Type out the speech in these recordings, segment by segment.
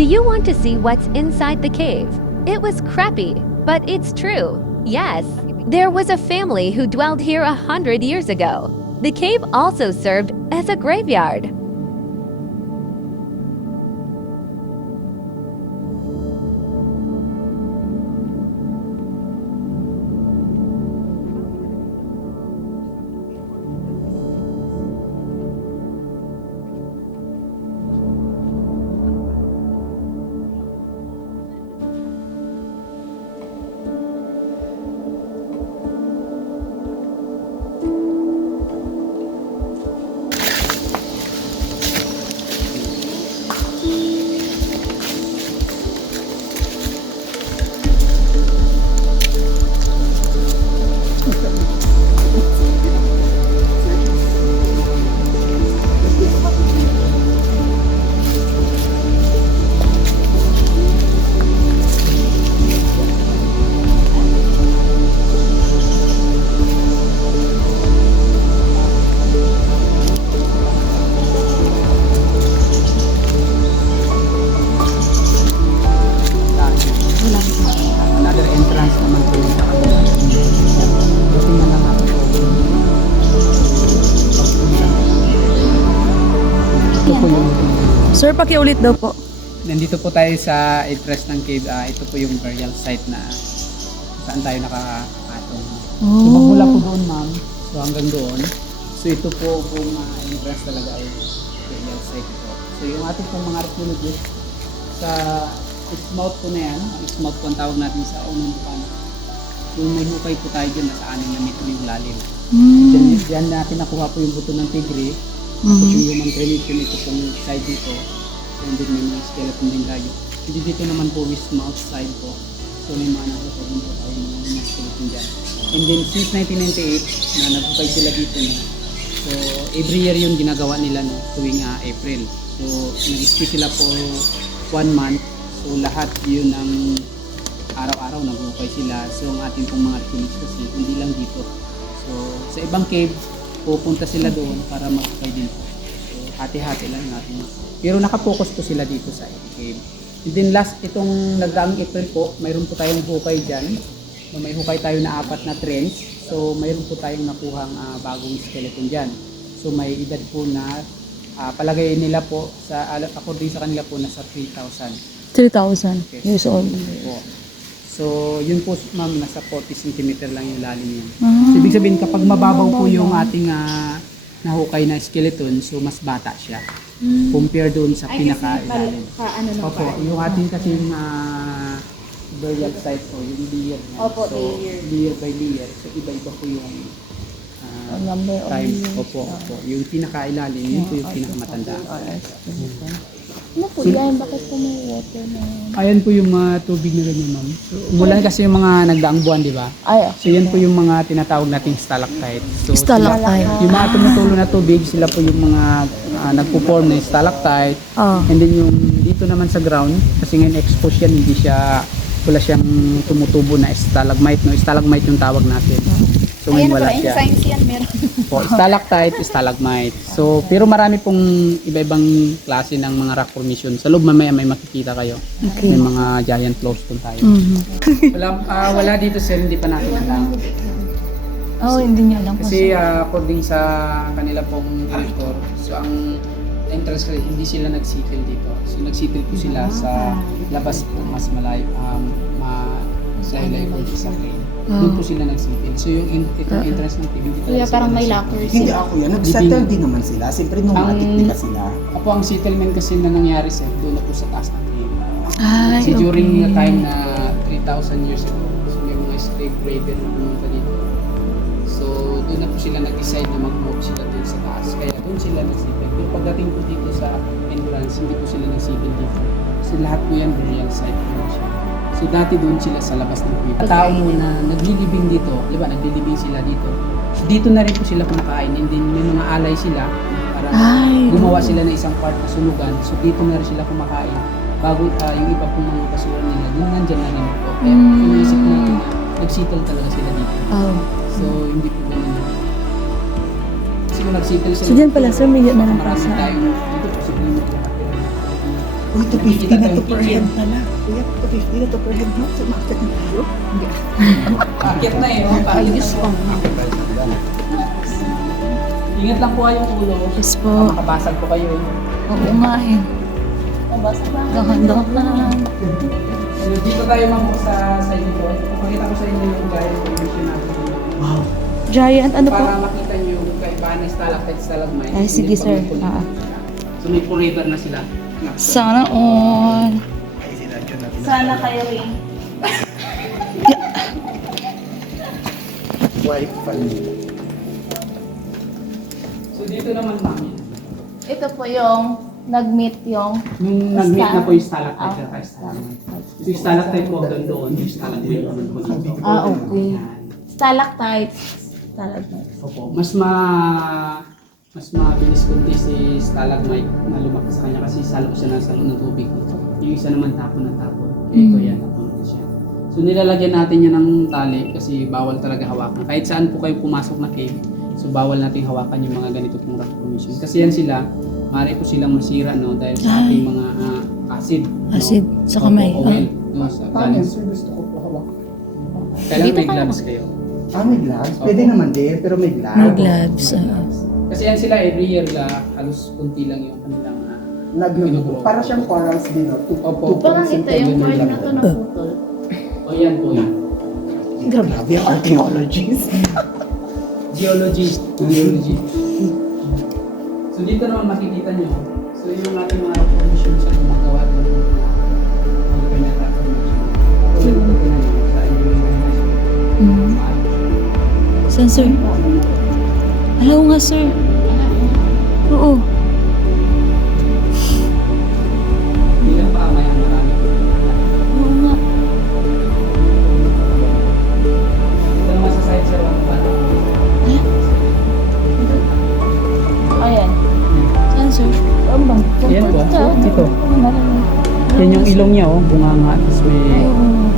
Do you want to see what's inside the cave? It was crappy, but it's true. Yes, there was a family who dwelled here 100 years ago. The cave also served as a graveyard. Another entrance naman po yung sa kanila. Buti na lang ako po. Ito po yung... Sir, pakiulit daw po. Nandito po tayo sa entrance ng cave. Ito po yung burial site na saan tayo nakakatong. So magmula po doon, ma'am. So hanggang doon. So ito po kung entrance talaga ay burial site ito. So yung ating pong mga archaeologist sa Exmouth po na yan. Ang Exmouth po ang tawag natin sa unang bukana. Yung may hukay po tayo dyan, nasa 6 na metro yung lalim. Diyan natin nakuha po yung buto ng tigre. Tapos yung human cremation, ito pong side dito. And then may mga skeleton din tayo. Hindi dito naman po Westmouth side po. So may mga nakuha din po tayo ng mga skeleton dyan. And then since 1998 na naghukay sila dito na. So every year yung ginagawa nila no, tuwing April. So nag-stay sila po 1 month. So lahat yun ng araw-araw naghukay sila. So ang ating pong mga archaeologists kasi hindi lang dito. So sa ibang cave, pupunta sila doon para maghukay din po. So hati-hati lang natin. Pero nakapokus po sila dito sa cave. And then last, itong nagdaang April po, mayroon po tayong hukay dyan. So, may hukay tayo na 4 na trench. So mayroon po tayong nakuhang bagong skeleton dyan. So may edad po na palagay nila po, according sa kanila po, nasa 3,000. 3,000 years old. Po. So, yun po ma'am, nasa 40 cm lang yung lalim yun. So, ibig sabihin, kapag mababaw po yung ating nahukay na skeleton, so mas bata siya. Compare doon sa pinaka-ilalim. Opo, yung ating kasing burial site po, yung layer niya. Opo, so, layer. layer by layer. So, iba-iba po yung Number of time. years. Opo. Yung pinaka-ilalim, yun po yung pinakamatanda. Ano po yan? Bakit po may water na yan? Ayan po yung tubig na ganyan, ma'am. So, umulan kasi yung mga nagdaang buwan, di ba? Ay, So yan po yung mga tinatawag nating stalactite. So, Stalactite. yung mga tumutulo na tubig, sila po yung mga nagpo-form ng stalactite. And then yung dito naman sa ground, kasi ngayon exposed yan, hindi siya, wala siyang tumutubo na stalagmite. No? Stalagmite yung tawag natin. So ngayon wala siya. Science yan, meron. Po, stalactite, stalagmite. So, pero marami pong iba-ibang klase ng mga rock formation. Sa loob mamaya may makikita kayo. May mga giant closestone tayo. Wala dito sir, hindi pa natin alam. hindi niya alam po. Kasi according sa kanila pong director, so ang entrance kasi hindi sila nag-settle dito. So nag-settle po sila sa labas po, mas malayo, layo-layo po sa cave. Doon po sila nag-settle. So yung itong entrance ng cave, hindi Kaya talaga parang sila may nag-settle. lockers. Hindi ako yan. Nag-settle din naman sila. Siyempre nung mga teknika sila. Ako ang settlement kasi na nangyari sir, doon na po sa taas ng cave. Ay, Kasi during the time na 3,000 years ago, so may mga slave trader na pumunta dito. So doon na po sila nag-decide na mag-move sila doon sa taas. Kaya doon sila nag-settle. Pero pagdating po dito sa entrance, hindi po sila nag-settle dito. Kasi lahat po yan burial site po siya. So dati doon sila sa labas ng cave. Tao muna naglilibing dito, di ba? Naglilibing sila dito. So dito na rin po sila kumakain. And then may mga alay sila para gumawa sila ng isang part na sunugan. So dito na rin sila kumakain. Bago yung iba pong mga basura nila, doon nandyan na rin po. Kaya iniisip natin na nag-settle talaga sila dito. So hindi po ganun. Kasi kung nag-settle sila So dyan pala sir, may na lang marami sa... tayong dito posibleng Uy, 250 na to per head pala. Kuya, 250 na to per head, no? Sumakit na tayo. Akit na eh. Oh, Ayos pa. Ingat lang po kayong ulo. Yes po. Makabasag po kayo. Oo nga eh. Dahan-dahan. So, dito tayo ma'am po sa side nito. Pakita ko sa inyo yung guide formation natin. Wow. Giant, ano po? Para makita nyo yung kaibahan ng stalactite, stalagmite. Ay, sige, Yung sir. pag-pulita. So may forever na sila. Sana all. Ay, sila dyan natin. Sana kayo rin. Wife pala. So dito naman ma'am. Ito po yung nag-meet yung Nung nag-meet na po yung stalactite Ah. at stalagmite. So yung stalactite po hanggang doon, yung stalagmite naman po dito. Ah, okay. Yan. Stalactites. Stalagmites. Opo. Mas mabilis kunti si stalagmite na lumaki sa kanya kasi salo siya ng salo ng tubig. Yung isa naman tapon ng tapon. Ito yan, tapon na siya. So nilalagyan natin yan ng tali kasi bawal talaga hawakan. Kahit saan po kayo pumasok na cave, so bawal nating hawakan yung mga ganito pong rock formation. Kasi yan sila, maaari po silang masira no dahil sa ating mga acid. Acid sa kamay. Opo, oil. No, sa galing. Sir, gusto ko po hawak. Kailangan Dito may ka. gloves kayo. Ah, may gloves? Pwede Opo. naman din, pero may gloves. May gloves. May gloves. Kasi yan sila every year halos kunti lang yung kanilang Nagnubo. Para siyang corals din, no? Opo. Parang ito yung word na to naputol. O yan po yan. Grabe ang archaeologist. Geology. So dito naman makikita nyo. So yung ating mga formation sa gumagawa ng mga pinaka formation. So dito po na yun sa Mm. Saan, sir? Hello nga, sir. Oo. Hindi lang pa may ang marami. Oo nga. Ito naman sa side sir, ang bata. Ayan. Saan, sir? Saan ba? Yan po. Ito. Yan yung ilong niya oh, bunganga. Tapos may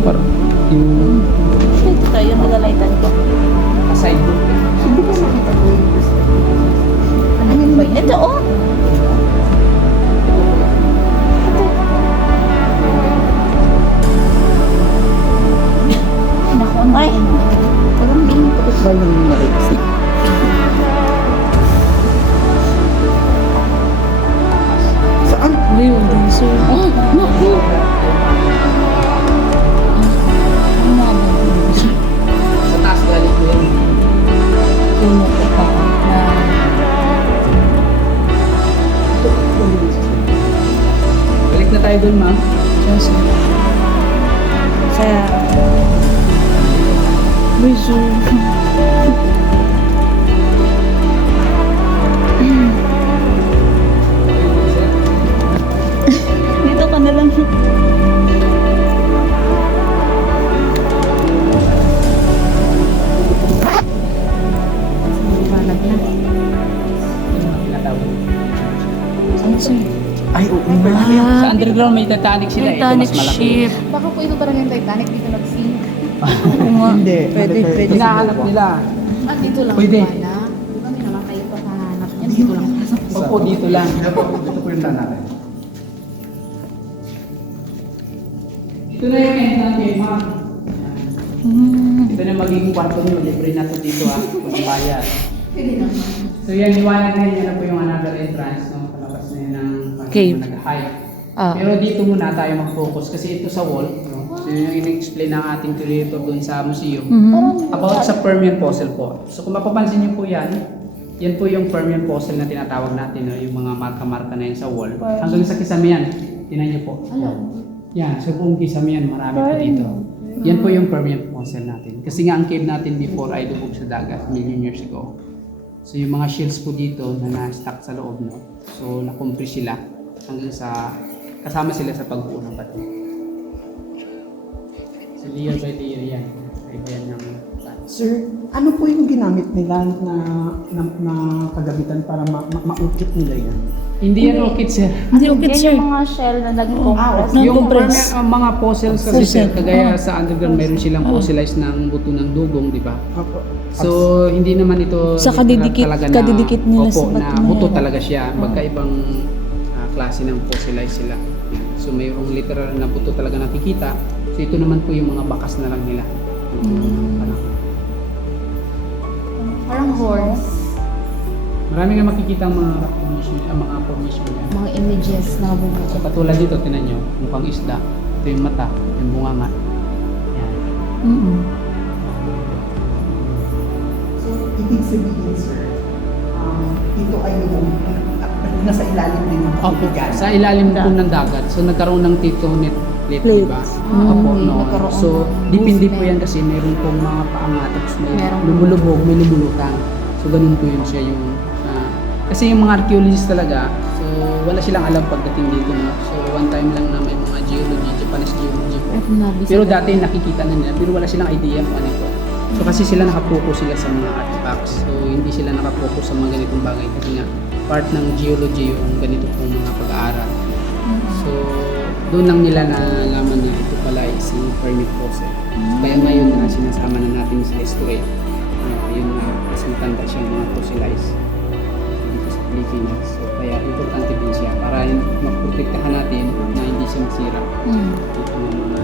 parang yung Ito tayo, yung nagalaitan ko. aside book. Hindi ko makita ko yung Ano ba yun? Ito, oh! Naku, ay! Parang hindi yung tapos ba yung nangyari? Saan? Real din, sir. Oh, naku! Sa taas galing ko yun. Tulog ito. Balik na tayo dun ma'am. Sa... Reserve. Dito ka na lang. Ano, sir? Ay, oo Sa underground may Titanic sila. Ito Titanic mas malaki. ship. Baka po ito talaga yung Titanic dito nag-sink. Oo nga. Hindi. Pwede. Hinahanap nila. At dito lang Pwede. ba na? Di ba may naman kayo pa hahanap niyan? Dito lang. Opo, dito lang. Ito po yung tanong. Ito na yung end natin, ma'am. Ito na magiging kwarto nyo. Libre na to dito ha. Kung bayad. So yan, iwanan na yan na po yung another entrance. No? Palabas na yun ng Cave. nag-hide. Ah. Pero dito muna tayo mag-focus kasi ito sa wall. No? So yun yung in-explain ng ating curator doon sa museum. About sa Permian fossil po. So kung mapapansin niyo po yan po yung Permian fossil na tinatawag natin, no? Yung mga marka-marka na yun sa wall. Hanggang sa kisamihan, tinan niyo po. Yan, so buong kisamihan, marami po dito. Yan po yung Permian fossil natin. Kasi nga ang cave natin before ay lubog sa dagat, million years ago. So yung mga shells po dito na na-stack sa loob, no? So na-compress sila hanggang sa, kasama sila sa pagbuo ng bato. So layer by layer yan. Kaya ng Sir, ano po yung ginamit nila na kagamitan para maukit nila yan? Hindi yan orchid, sir. Hindi okay, sir. Yung mga shell na nag-compress. No, Yung compress. mga fossils kasi sir, Fossil. kagaya sa underground meron silang fossilized ng buto ng dugong, di ba? Opo. So, hindi naman ito Sa kadidikit- talaga kadidikit nila opo, sa bato na na buto yan. talaga siya. Magkaibang klase ng fossilized sila. Yan. So mayroong literal na buto talaga nakikita. So ito naman po yung mga bakas na lang nila. Parang horse. Marami nga makikita ang mga rock formation, ang mga formation niya. Mga images na So bubuo. katulad dito, tinan nyo, mukhang isda. Ito yung mata, yung bunganga. Yan. So, ibig sabihin, sir, ito ay yung nasa ilalim din ng tubig. Sa ilalim po ng dagat. So nagkaroon ng tectonic plate, di ba? Opo, okay. no. Nagkaroon So ng depende po movement. yan kasi mayroon pong mga paangat tapos may Merong- lumulubog, may lumulutang. So ganun po yun siya yung kasi yung mga archaeologists talaga, so wala silang alam pagdating dito na. So one time lang na may mga geology, Japanese geology po. Pero dati nakikita na nila, pero wala silang idea kung ano ito. So kasi sila nakapokus sila sa mga artifacts. So hindi sila nakapokus sa mga ganitong bagay kasi nga part ng geology yung ganito pong mga pag-aaral. So doon lang nila nalaman na ito pala ay isang permit process. Kaya ngayon na sinasama na natin sa history. Yun na, mas matanda siyang mga fossilized dito sa Pilipinas. So kaya importante din siya para maprotektahan natin na hindi siya masira. Ito ng mga